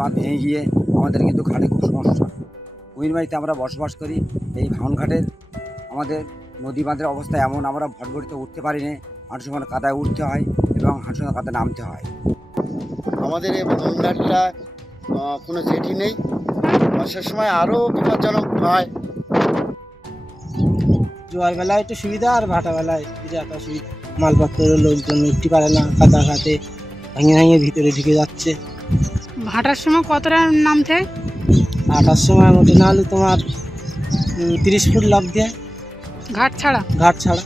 বাঁধ ভেঙে গিয়ে আমাদের কিন্তু ঘাটে খুব সমস্যা। কুমিরমারিতে আমরা বসবাস করি। এই ভাঙনঘাটের আমাদের নদী বাঁধের অবস্থা এমন, আমরা ভটভটিতে উঠতে পারি না, হাঁটু সমান কাদায় উঠতে হয় এবং হাঁটু সমান কাদায় নামতে হয়। আমাদের এই ভাঙনঘাটটা কোনো জেটি নেই, বর্ষার সময় আরও বিপজ্জনক হয়। জোয়ার বেলায় একটু সুবিধা, আর ভাটা বেলায় বিরাট অসুবিধা। মালপত্র লোকজন উঠতে পারে না, কাদা ঘাটে ভেঙে ভেঙে ভিতরে ঢুকে যাচ্ছে। ভাটার সময় কতটা নামতে হয়? আটার সময় মোটে না হলে তোমার 30 ফুট লাফ দিয়ে ঘাট ছাড়া? ঘাট ছাড়া।